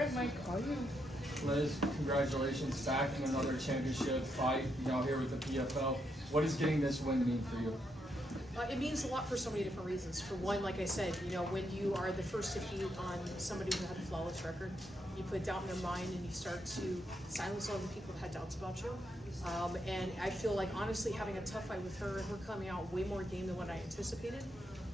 right, Mike, how are you? Liz, congratulations, back in another championship fight, here with the PFL. What does getting this win mean for you? It means a lot for so many different reasons. For one, like I said, when you are the first defeat on somebody who had a flawless record, you put doubt in their mind and you start to silence all the people that had doubts about you. And I feel like, honestly, having a tough fight with her and her coming out way more game than what I anticipated,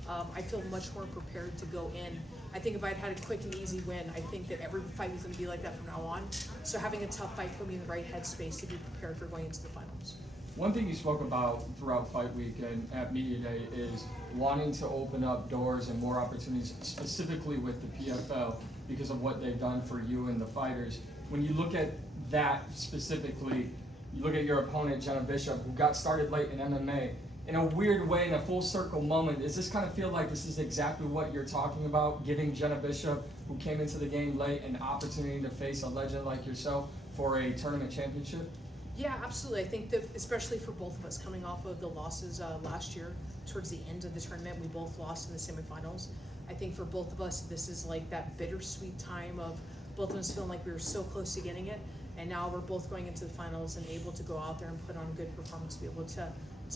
I feel much more prepared to go in. I think if I'd had a quick and easy win, I think that every fight was going to be like that from now on. So having a tough fight put me in the right headspace to be prepared for going into the finals. One thing you spoke about throughout fight week and at media day is wanting to open up doors and more opportunities, specifically with the PFL, because of what they've done for you and the fighters. When you look at that specifically, you look at your opponent, Jenna Bishop, who got started late in MMA. In a weird way, in a full circle moment, does this kind of feel like this is exactly what you're talking about, giving Jenna Bishop, who came into the game late, an opportunity to face a legend like yourself for a tournament championship? Yeah, absolutely. I think that especially for both of us coming off of the losses last year, towards the end of the tournament, we both lost in the semifinals. I think for both of us, this is like that bittersweet time of both of us feeling like we were so close to getting it, and now we're both going into the finals and able to go out there and put on a good performance to be able to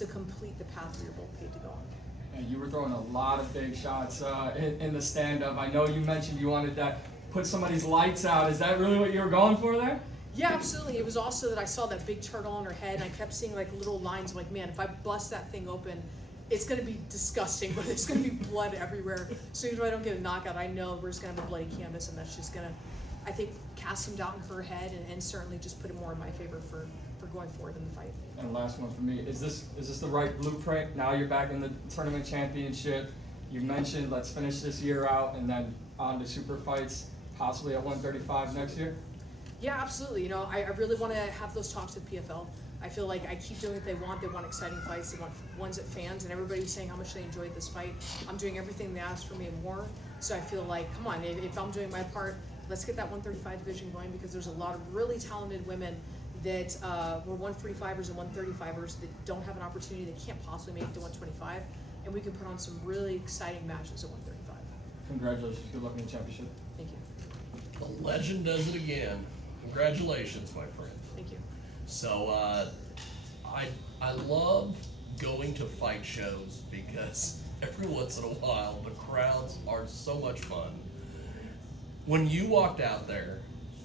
complete the path we were both paid to go on. And you were throwing a lot of big shots in the stand-up. I know you mentioned you wanted to put somebody's lights out. Is that really what you were going for there? Yeah, absolutely. It was also that I saw that big turtle on her head, and I kept seeing like little lines. I'm like, man, if I bust that thing open, it's going to be disgusting, but there's going to be blood everywhere. So even though I don't get a knockout, I know we're just going to have a bloody canvas, and that's just going to, I think, cast some doubt in her head and certainly just put it more in my favor for going forward in the fight. And last one for me, is this the right blueprint? Now you're back in the tournament championship. You mentioned let's finish this year out and then on to super fights, possibly at 135 next year? Yeah, absolutely. I really want to have those talks with PFL. I feel like I keep doing what they want. They want exciting fights. They want ones that fans and everybody's saying how much they enjoyed this fight. I'm doing everything they asked for me and more. So I feel like, come on, if I'm doing my part, let's get that 135 division going, because there's a lot of really talented women that were 145ers and 135ers that don't have an opportunity, that can't possibly make it to 125, and we can put on some really exciting matches at 135. Congratulations. Good luck in the championship. Thank you. The legend does it again. Congratulations, my friend. Thank you. So I love going to fight shows because every once in a while the crowds are so much fun. When you walked out there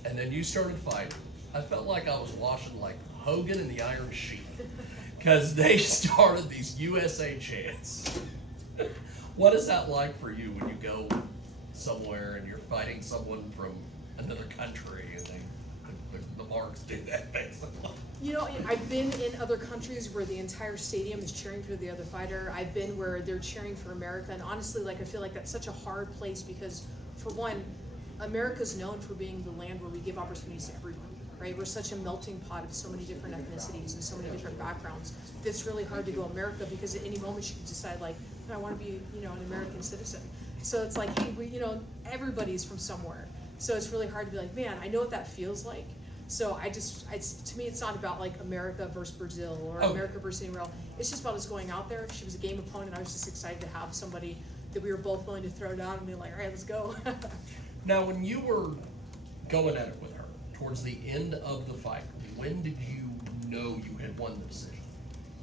and then you started fighting, I felt like I was watching like Hogan and the Iron Sheik, because they started these USA chants. What is that like for you when you go somewhere and you're fighting someone from another country and the marks do that basically? I've been in other countries where the entire stadium is cheering for the other fighter. I've been where they're cheering for America, and honestly, I feel like that's such a hard place because, for one, America's known for being the land where we give opportunities to everyone. Right? We're such a melting pot of so many different ethnicities and so many different backgrounds. It's really hard to go America because at any moment you can decide, like, I want to be, an American citizen. So it's like, hey, everybody's from somewhere. So it's really hard to be like, man, I know what that feels like. So to me, it's not about like America versus Brazil or America versus anywhere else. It's just about us going out there. She was a game opponent. I was just excited to have somebody that we were both willing to throw down and be like, all right, let's go. Now, when you were going at it with her, towards the end of the fight, when did you know you had won the decision?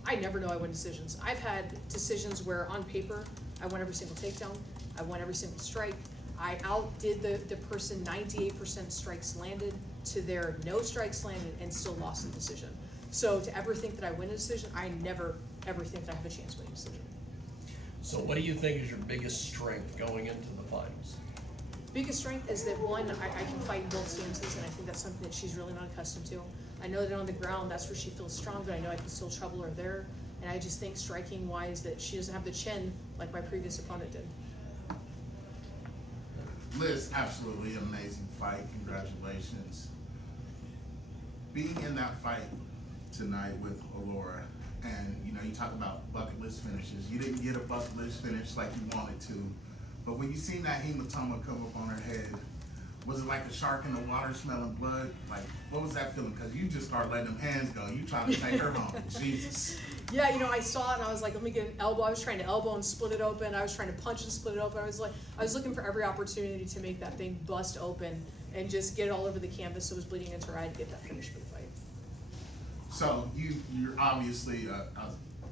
I never know I win decisions. I've had decisions where on paper, I won every single takedown, I won every single strike, I outdid the person 98% strikes landed to their no strikes landed and still lost the decision. So to ever think that I win a decision, I never ever think that I have a chance winning a decision. So what do you think is your biggest strength going into the finals? Biggest strength is that, one, I can fight in both stances, and I think that's something that she's really not accustomed to. I know that on the ground, that's where she feels strong, but I know I can still trouble her there. And I just think striking-wise that she doesn't have the chin like my previous opponent did. Liz, absolutely amazing fight. Congratulations. Being in that fight tonight with Alora, and you talk about bucket list finishes. You didn't get a bucket list finish like you wanted to, but when you seen that hematoma come up on her head, Was it like a shark in the water smelling blood? Like, what was that feeling? Because you just started letting them hands go. You trying to take her home. Jesus. Yeah, you know, I saw it and I was like, let me get an elbow. I was trying to elbow and split it open. I was trying to punch and split it open. I was looking for every opportunity to make that thing bust open and just get it all over the canvas so it was bleeding into her eye to get that finish for the fight. So you're obviously a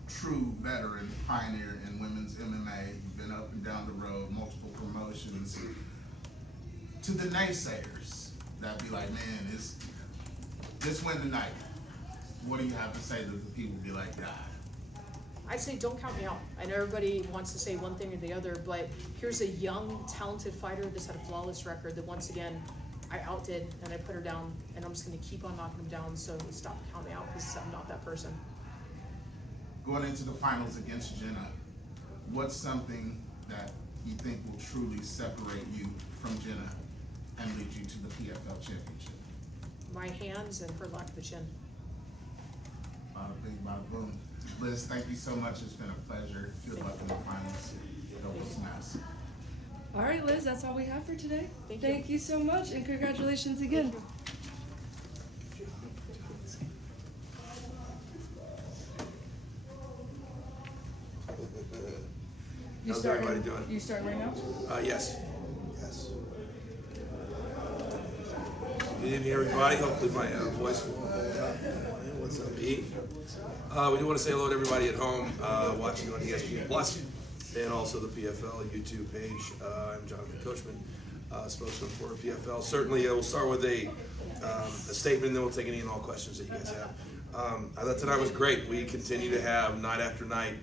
true veteran pioneer in women's MMA. You've been up and down the road, multiple promotions. To the naysayers that be like, man, this win tonight. What do you have to say to the people be like, God? I say don't count me out. I know everybody wants to say one thing or the other, but here's a young, talented fighter that's had a flawless record that once again, I outdid and I put her down, and I'm just gonna keep on knocking them down, so stop counting me out because I'm not that person. Going into the finals against Jenna, what's something that you think will truly separate you from Jenna and lead you to the PFL championship? My hands and her lack of a chin. Bada bing, bada boom. Liz, thank you so much. It's been a pleasure. Good luck in the finals. Go Smash. All right, Liz, that's all we have for today. Thank you. Thank you so much, and congratulations again. How's everybody doing? You start right now? Yes. Good evening, everybody. Hopefully my voice will what's up, E? We do want to say hello to everybody at home watching on ESPN Plus and also the PFL YouTube page. I'm Jonathan Coachman, spokesman for PFL. Certainly, we'll start with a statement, and then we'll take any and all questions that you guys have. I thought tonight was great. We continue to have night after night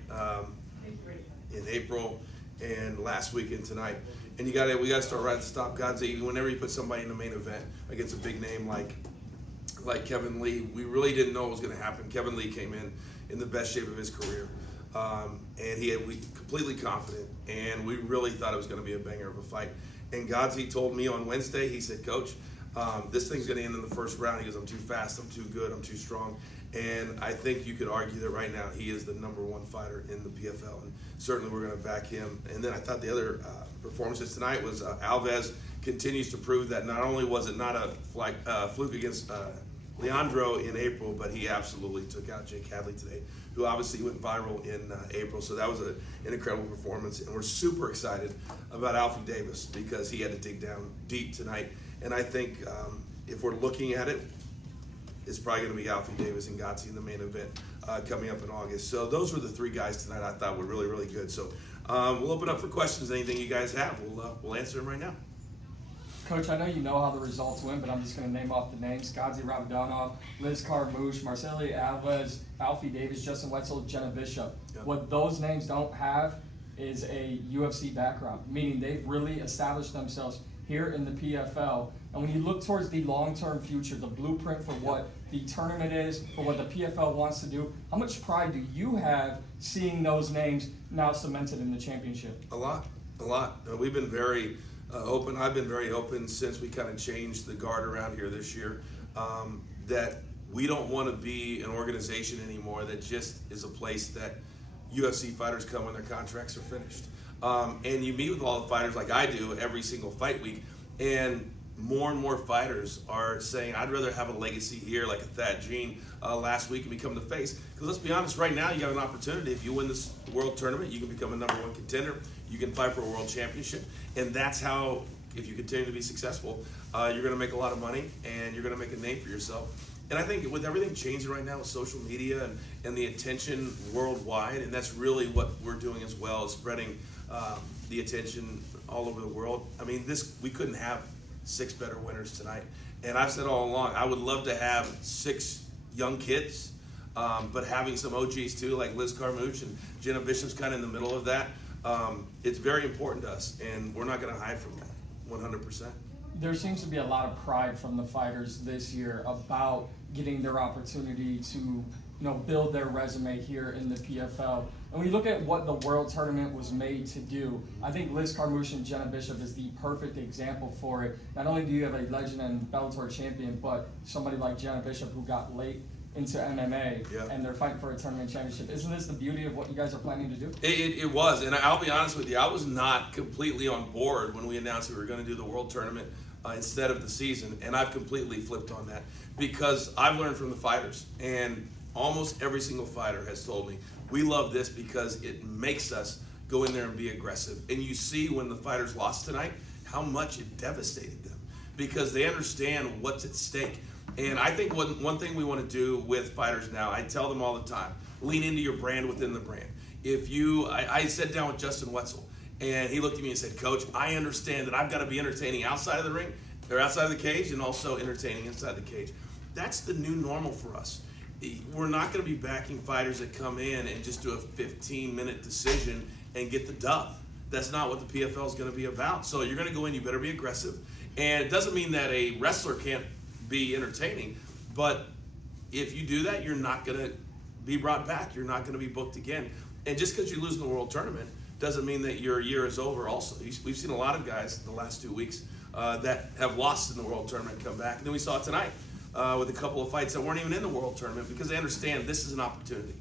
in April and last weekend tonight. And we gotta start right at the top. Whenever you put somebody in the main event against a big name like Kevin Lee, we really didn't know what was gonna happen. Kevin Lee came in the best shape of his career. And we completely confident, and we really thought it was gonna be a banger of a fight. And Godzi told me on Wednesday, he said, Coach, this thing's gonna end in the first round. He goes, I'm too fast, I'm too good, I'm too strong. And I think you could argue that right now he is the #1 fighter in the PFL, and certainly we're going to back him. And then I thought the other performances tonight was Alves continues to prove that not only was it not a fluke against Leandro in April, but he absolutely took out Jake Hadley today, who obviously went viral in April. So that was an incredible performance, and we're super excited about Alfie Davis because he had to dig down deep tonight. And I think if we're looking at it, it's probably going to be Alfie Davis and Gotzi in the main event coming up in August. So those were the three guys tonight I thought were really, really good. So we'll open up for questions. Anything you guys have, we'll answer them right now. Coach, I know you know how the results went, but I'm just going to name off the names. Gadzi Ramadanov, Liz Carmouche, Marceli Alves, Alfie Davis, Justin Wetzel, Jenna Bishop. Yep. What those names don't have is a UFC background, meaning they've really established themselves here in the PFL. And when you look towards the long-term future, the blueprint for what the tournament is, for what the PFL wants to do, how much pride do you have seeing those names now cemented in the championship? A lot. We've been very open. I've been very open since we kind of changed the guard around here this year, that we don't want to be an organization anymore that just is a place that UFC fighters come when their contracts are finished. And you meet with all the fighters like I do every single fight week, and more fighters are saying, I'd rather have a legacy here like a Thad Gene last week and become the face. Because let's be honest, right now you have an opportunity. If you win this world tournament, you can become a #1 contender. You can fight for a world championship. And that's how, if you continue to be successful, you're going to make a lot of money and you're going to make a name for yourself. And I think with everything changing right now with social media and the attention worldwide, and that's really what we're doing as well, is spreading the attention all over the world. I mean, we couldn't have 6 better winners tonight. And I've said all along, I would love to have 6 young kids, but having some OGs too, like Liz Carmouche and Jenna Bishop's kind of in the middle of that. It's very important to us, and we're not going to hide from that, 100%. There seems to be a lot of pride from the fighters this year about getting their opportunity to, build their resume here in the PFL. And when you look at what the World Tournament was made to do, I think Liz Carmouche and Jenna Bishop is the perfect example for it. Not only do you have a legend and Bellator champion, but somebody like Jenna Bishop who got late into MMA, Yeah. and they're fighting for a tournament championship. Isn't this the beauty of what you guys are planning to do? It was, and I'll be honest with you, I was not completely on board when we announced we were going to do the World Tournament instead of the season, and I've completely flipped on that because I've learned from the fighters, and almost every single fighter has told me, we love this because it makes us go in there and be aggressive. And you see when the fighters lost tonight, how much it devastated them because they understand what's at stake. And I think one thing we want to do with fighters now, I tell them all the time, lean into your brand within the brand. I sat down with Justin Wetzel, and he looked at me and said, Coach, I understand that I've got to be entertaining outside of the ring, or outside of the cage, and also entertaining inside the cage. That's the new normal for us. We're not going to be backing fighters that come in and just do a 15-minute decision and get the dub. That's not what the PFL is going to be about. So you're going to go in, you better be aggressive. And it doesn't mean that a wrestler can't be entertaining, but if you do that, you're not going to be brought back. You're not going to be booked again. And just because you lose in the World Tournament doesn't mean that your year is over also. We've seen a lot of guys in the last 2 weeks that have lost in the World Tournament come back. And then we saw it tonight with a couple of fights that weren't even in the World Tournament because they understand this is an opportunity.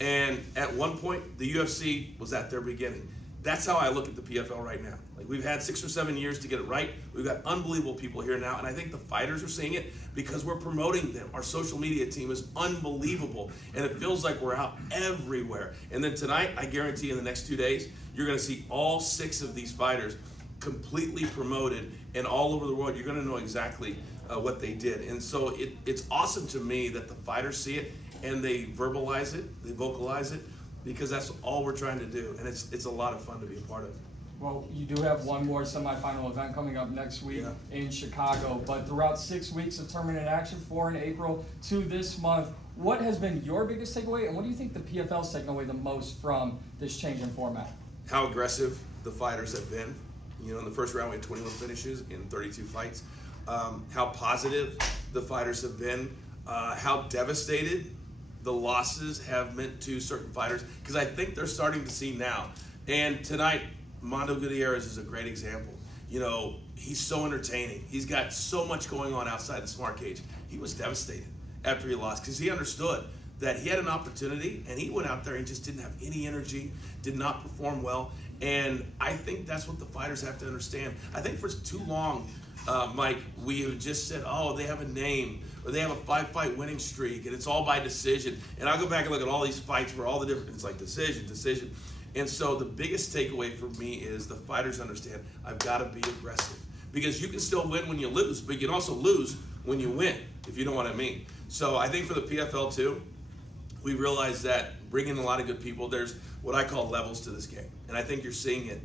And at one point, the UFC was at their beginning. That's how I look at the PFL right now. Like, we've had 6 or 7 years to get it right. We've got unbelievable people here now, and I think the fighters are seeing it because we're promoting them. Our social media team is unbelievable, and it feels like we're out everywhere. And then tonight, I guarantee in the next 2 days, you're going to see all 6 of these fighters completely promoted, and all over the world, you're going to know exactly what they did. And so it's awesome to me that the fighters see it, and they verbalize it, they vocalize it, because that's all we're trying to do, and it's a lot of fun to be a part of. Well, you do have one more semifinal event coming up next week in Chicago, but throughout 6 weeks of tournament action, 4 in April to this month, what has been your biggest takeaway, and what do you think the PFL's taken away the most from this change in format? How aggressive the fighters have been. You know, in the first round we had 21 finishes in 32 fights. How positive the fighters have been. How devastated the losses have meant to certain fighters, because I think they're starting to see now. And tonight, Mondo Gutierrez is a great example. You know, he's so entertaining. He's got so much going on outside the smart cage. He was devastated after he lost because he understood that he had an opportunity and he went out there and just didn't have any energy, did not perform well. And I think that's what the fighters have to understand. I think for too long, Mike, we have just said, oh, they have a name, or they have a 5-fight winning streak, and it's all by decision. And I'll go back and look at all these fights for all the different, it's like decision. And so the biggest takeaway for me is the fighters understand, I've got to be aggressive. Because you can still win when you lose, but you can also lose when you win, if you know what I mean. So I think for the PFL too, we realize that bringing a lot of good people, there's what I call levels to this game. And I think you're seeing it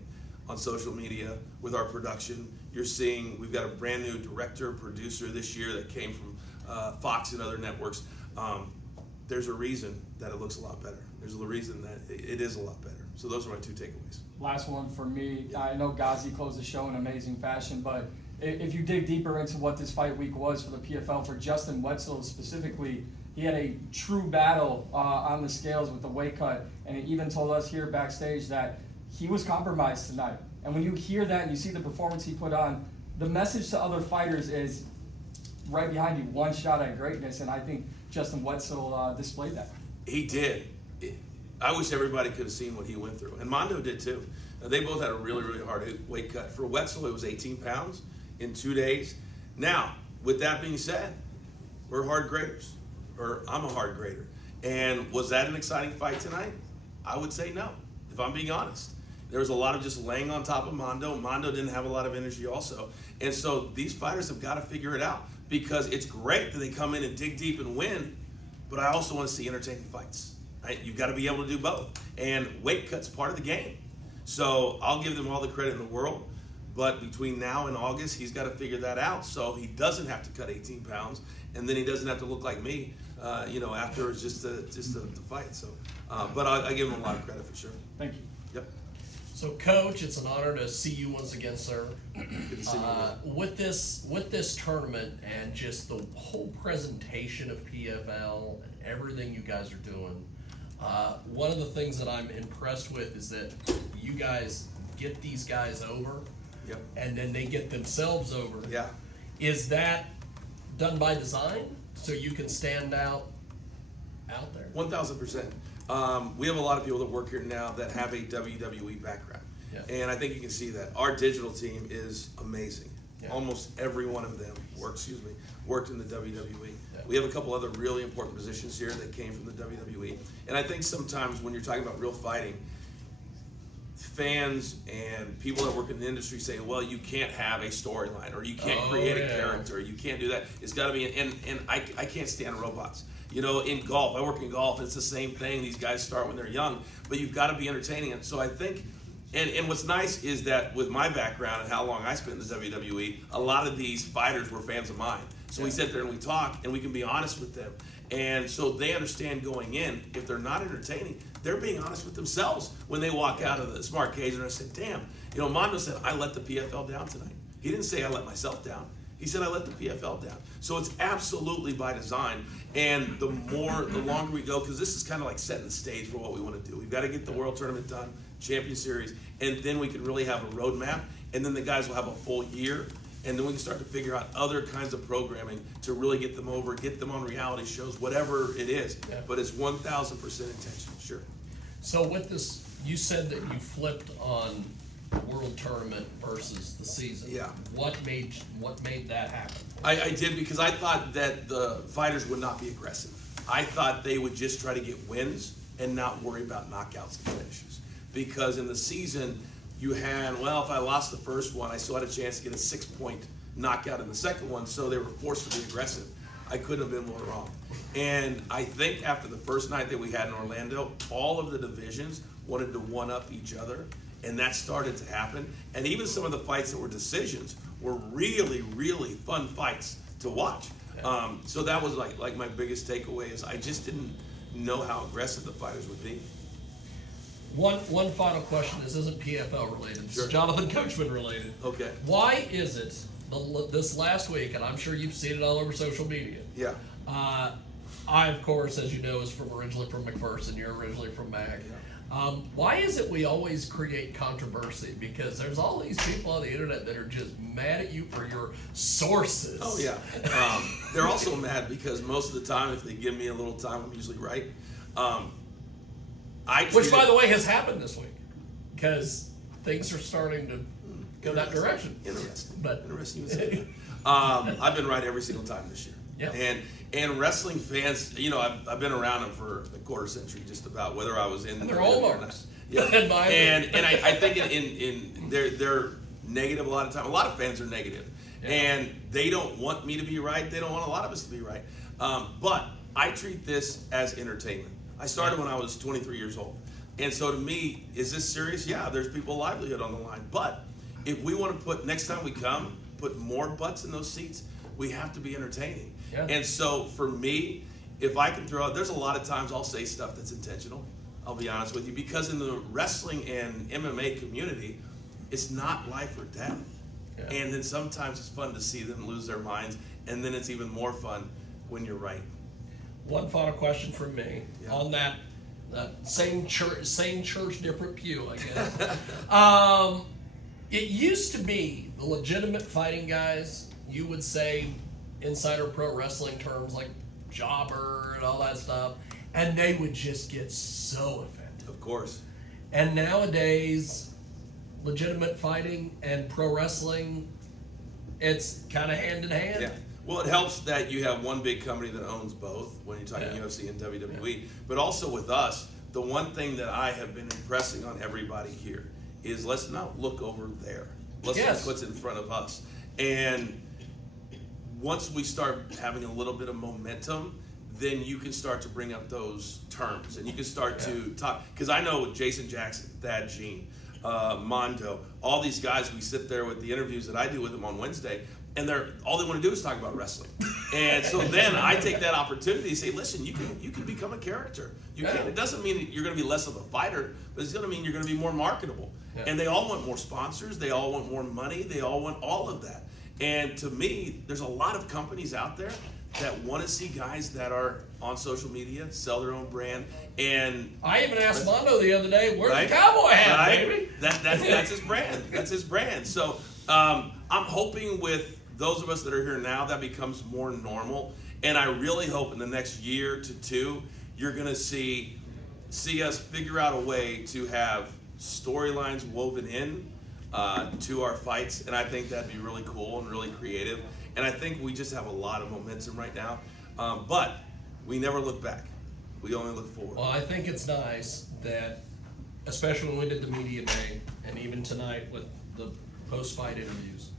on social media with our production. You're seeing we've got a brand new director, producer this year that came from Fox and other networks. There's a reason that it looks a lot better. There's a reason that it is a lot better. So those are my 2 takeaways. Last one for me. I know Ghazi closed the show in amazing fashion, but if you dig deeper into what this fight week was for the PFL, for Justin Wetzel specifically, he had a true battle on the scales with the weight cut, and he even told us here backstage that he was compromised tonight. And when you hear that and you see the performance he put on, the message to other fighters is right behind you, one shot at greatness, and I think Justin Wetzel displayed that. He did. I wish everybody could have seen what he went through, and Mondo did too. They both had a really, really hard weight cut. For Wetzel, it was 18 pounds in 2 days. Now, with that being said, we're hard graders, or I'm a hard grader. And was that an exciting fight tonight? I would say no, if I'm being honest. There was a lot of just laying on top of Mondo. Mondo didn't have a lot of energy also. And so these fighters have got to figure it out, because it's great that they come in and dig deep and win, but I also want to see entertaining fights. Right? You've got to be able to do both. And weight cut's part of the game. So I'll give them all the credit in the world, but between now and August, he's got to figure that out so he doesn't have to cut 18 pounds, and then he doesn't have to look like me, after it's just a fight. So, but I give him a lot of credit for sure. Thank you. Yep. So, Coach, it's an honor to see you once again, sir. Good to see you. With this tournament and just the whole presentation of PFL and everything you guys are doing, one of the things that I'm impressed with is that you guys get these guys over, Yep. and then they get themselves over. Yeah. Is that done by design so you can stand out out there. 1,000%. We have a lot of people that work here now that have a WWE background. Yeah. And I think you can see that. Our digital team is amazing. Yeah. Almost every one of them worked in the WWE. Yeah. We have a couple other really important positions here that came from the WWE. And I think sometimes when you're talking about real fighting, fans and people that work in the industry say, well, you can't have a storyline, or you can't create a character, or you can't do that. It's got to be, and I can't stand robots. You know, in golf, I work in golf, it's the same thing. These guys start when they're young, but you've got to be entertaining. And so I think, and what's nice is that with my background and how long I spent in the WWE, a lot of these fighters were fans of mine. So we sit there and we talk, and we can be honest with them. And so they understand going in, if they're not entertaining, they're being honest with themselves when they walk out of the smart cage. And I said, damn, you know, Mondo said, I let the PFL down tonight. He didn't say I let myself down. He said, I let the PFL down. So it's absolutely by design. And the longer we go, because this is kind of like setting the stage for what we want to do. We've got to get the World Tournament done, Champion Series, and then we can really have a roadmap. And then the guys will have a full year. And then we can start to figure out other kinds of programming to really get them over, get them on reality shows, whatever it is. Yeah. But it's 1,000% intentional, sure. So with this, you said that you flipped on World Tournament versus the season. Yeah. What made that happen? I did because I thought that the fighters would not be aggressive. I thought they would just try to get wins and not worry about knockouts and finishes. Because in the season, you had, well, if I lost the first one, I still had a chance to get a 6-point knockout in the second one, so they were forced to be aggressive. I couldn't have been more wrong. And I think after the first night that we had in Orlando, all of the divisions wanted to one-up each other, and that started to happen. And even some of the fights that were decisions were really, really fun fights to watch. So that was like my biggest takeaway is I just didn't know how aggressive the fighters would be. One final question. This isn't PFL related. This is Jonathan Coachman related. Okay. Why is it this last week, and I'm sure you've seen it all over social media. Yeah. I, of course, as you know, is originally from McPherson. You're originally from Mac. Why is it we always create controversy? Because there's all these people on the internet that are just mad at you for your sources. Oh yeah. They're also mad because most of the time, if they give me a little time, I'm usually right. Which, by the way, has happened this week because things are starting to go that direction. Interesting. But interesting you say that. I've been right every single time this year. Yeah. And wrestling fans, you know, I've been around them for a quarter century, just about, whether I was in. And they're all marks. Yeah. In my opinion. And I think in they're negative a lot of time. A lot of fans are negative, and they don't want me to be right. They don't want a lot of us to be right. But I treat this as entertainment. I started when I was 23 years old. And so to me, is this serious? Yeah, there's people's livelihood on the line. But if we want to put, next time we come, put more butts in those seats, we have to be entertaining. Yeah. And so for me, if I can throw out, there's a lot of times I'll say stuff that's intentional. I'll be honest with you. Because in the wrestling and MMA community, it's not life or death. Yeah. And then sometimes it's fun to see them lose their minds. And then it's even more fun when you're right. One final question from me on that same church, different pew, I guess. It used to be the legitimate fighting guys, you would say insider pro wrestling terms like jobber and all that stuff, and they would just get so offended. Of course. And nowadays, legitimate fighting and pro wrestling, it's kind of hand in hand. Yeah. Well, it helps that you have one big company that owns both when you're talking UFC and WWE. But also with us, the one thing that I have been impressing on everybody here is let's not look over there. Let's look what's in front of us. And once we start having a little bit of momentum, then you can start to bring up those terms and you can start to talk. Because I know Jason Jackson, Thad Jean, Mondo, all these guys, we sit there with the interviews that I do with them on Wednesday, and all they want to do is talk about wrestling. And so then I take that opportunity to say, listen, you can become a character. You can. It doesn't mean that you're going to be less of a fighter, but it's going to mean you're going to be more marketable. Yeah. And they all want more sponsors. They all want more money. They all want all of that. And to me, there's a lot of companies out there that want to see guys that are on social media, sell their own brand. And I even asked Mondo the other day, where's the cowboy hat, baby? That's his brand. That's his brand. So I'm hoping with those of us that are here now, that becomes more normal. And I really hope in the next year to two, you're gonna see us figure out a way to have storylines woven in to our fights, and I think that'd be really cool and really creative. And I think we just have a lot of momentum right now, but we never look back. We only look forward. Well, I think it's nice that, especially when we did the media day, and even tonight with the post-fight interviews,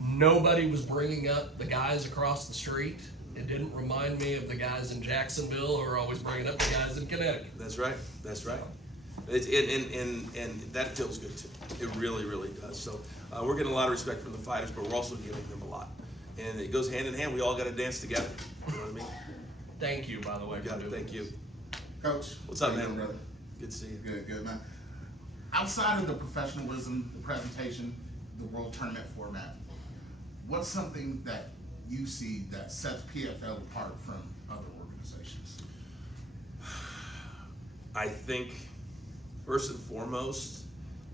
nobody was bringing up the guys across the street. It didn't remind me of the guys in Jacksonville who are always bringing up the guys in Connecticut. That's right. That's right. And that feels good too. It really, really does. So we're getting a lot of respect from the fighters, but we're also giving them a lot. And it goes hand in hand. We all got to dance together. You know what I mean? Thank you, by the way. You got it. Thank you. Coach. What's up, how you man? doing, brother? Good to see you. Good, man. Outside of the professionalism, the presentation, the World Tournament format, what's something that you see that sets PFL apart from other organizations? I think, first and foremost,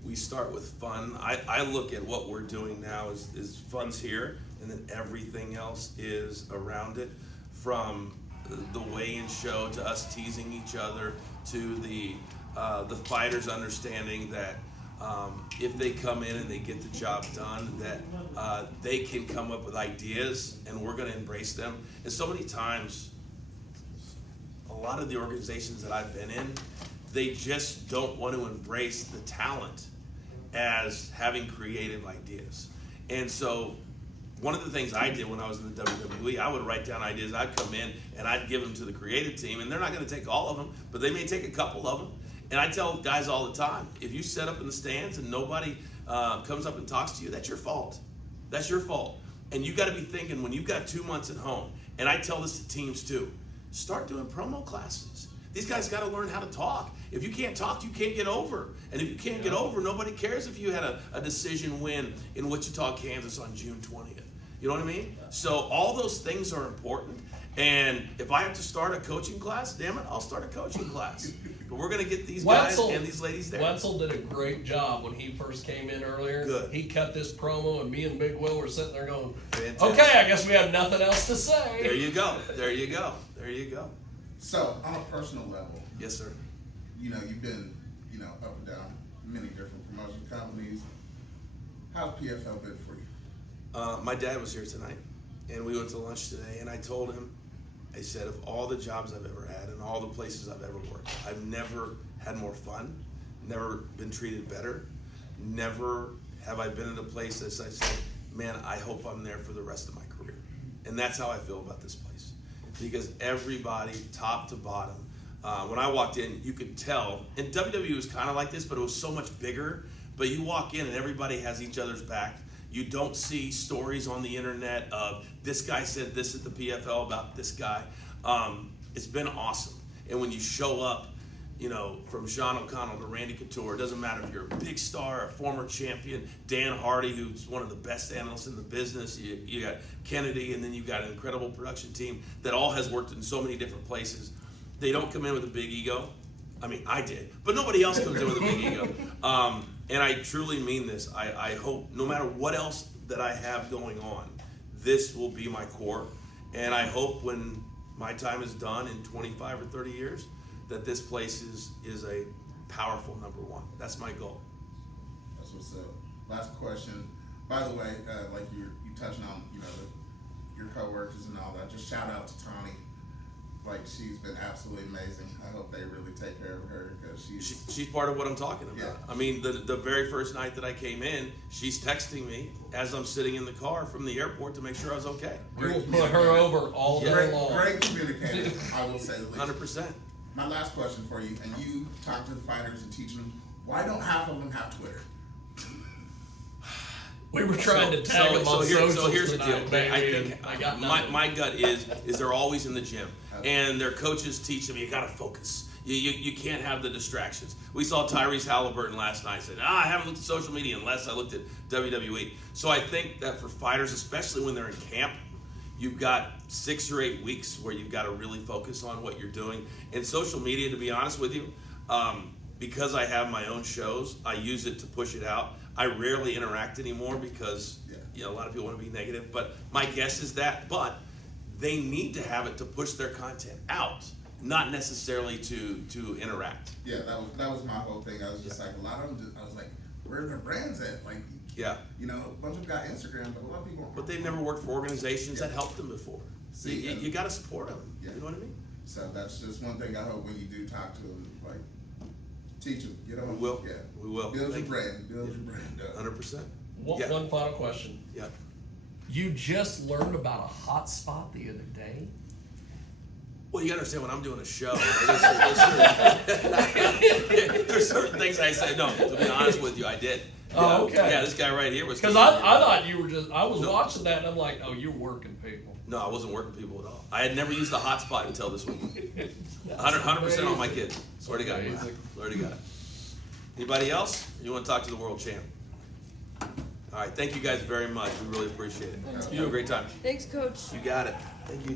we start with fun. I look at what we're doing now is fun's here, and then everything else is around it, from the weigh-in show to us teasing each other to the fighters understanding that if they come in and they get the job done, that they can come up with ideas, and we're going to embrace them. And so many times, a lot of the organizations that I've been in, they just don't want to embrace the talent as having creative ideas. And so one of the things I did when I was in the WWE, I would write down ideas. I'd come in and I'd give them to the creative team, and they're not going to take all of them, but they may take a couple of them. And I tell guys all the time, if you set up in the stands and nobody comes up and talks to you, that's your fault. That's your fault. And you got to be thinking, when you've got 2 months at home, and I tell this to teams too, start doing promo classes. These guys got to learn how to talk. If you can't talk, you can't get over. And if you can't get over, nobody cares if you had a decision win in Wichita, Kansas on June 20th. You know what I mean? So all those things are important. And if I have to start a coaching class, damn it, I'll start a coaching class. But we're going to get these guys and these ladies there. Wetzel did a great job when he first came in earlier. Good. He cut this promo, and me and Big Will were sitting there going, Fantastic. okay, I guess we have nothing else to say. There you go. There you go. There you go. So, on a personal level, Yes, sir. you know, you've been, up and down many different promotion companies. How's PFL been for you? My dad was here tonight, and we went to lunch today, and I told him, I said, of all the jobs I've ever had and all the places I've ever worked, I've never had more fun, never been treated better, never have I been in a place that I said, man, I hope I'm there for the rest of my career. And that's how I feel about this place. Because everybody, top to bottom, when I walked in, you could tell, and WWE was kind of like this, but it was so much bigger, but you walk in and everybody has each other's back. You don't see stories on the internet of this guy said this at the PFL about this guy. It's been awesome. And when you show up, from Sean O'Connell to Randy Couture, it doesn't matter if you're a big star, a former champion, Dan Hardy, who's one of the best analysts in the business, you got Kennedy, and then you've got an incredible production team that all has worked in so many different places. They don't come in with a big ego. I mean, I did, but nobody else comes in with a big ego. And I truly mean this. I hope no matter what else that I have going on, this will be my core. And I hope when my time is done in 25 or 30 years, that this place is a powerful number one. That's my goal. That's what's up. Last question. By the way, like you touched on, your coworkers and all that. Just shout out to Tawny. Like, she's been absolutely amazing. I hope they really take care of her because She's part of what I'm talking about. Yeah. I mean, the very first night that I came in, she's texting me as I'm sitting in the car from the airport to make sure I was okay. We will put her over all day long. Great communicator, I will say the least. 100%. My last question for you, and you talk to the fighters and teaching them, why don't half of them have Twitter? We were trying to tag them on socials So here's the tonight, deal. baby, I and think I got my gut is they're always in the gym, and their coaches teach them, you got to focus. You can't have the distractions. We saw Tyrese Halliburton last night said, I haven't looked at social media unless I looked at WWE. So I think that for fighters, especially when they're in camp, you've got 6 or 8 weeks where you've got to really focus on what you're doing. And social media, to be honest with you, because I have my own shows, I use it to push it out. I rarely interact anymore because a lot of people want to be negative. But my guess is that, but they need to have it to push their content out. not necessarily to interact. Yeah, that was my whole thing. I was just like, a lot of them, I was like, where are their brands at? Like, Yeah. you know, a bunch of them got Instagram, but a lot of people. But they've never worked for organizations that helped them before. See, You got to support them. Yeah. You know what I mean? So that's just one thing I hope when you do talk to them, like, teach them, you know? We will. Yeah. We will. Build your Thank you. brand, build your brand up. 100%. One, Yeah. one final question. Yeah. You just learned about a hot spot the other day? Well, you gotta understand when I'm doing a show, there's certain things I say. No, to be honest with you, I did. You Oh, know? okay. Yeah, this guy right here was. Because I thought you were I was No. watching that and I'm like, oh, you're working people. No, I wasn't working people at all. I had never used a hotspot until this week. 100% on my kids. Swear to God. Amazing. Swear to God. Anybody else? You want to talk to the world champ? All right. Thank you guys very much. We really appreciate it. Have a great time. Thanks, Coach. You got it. Thank you.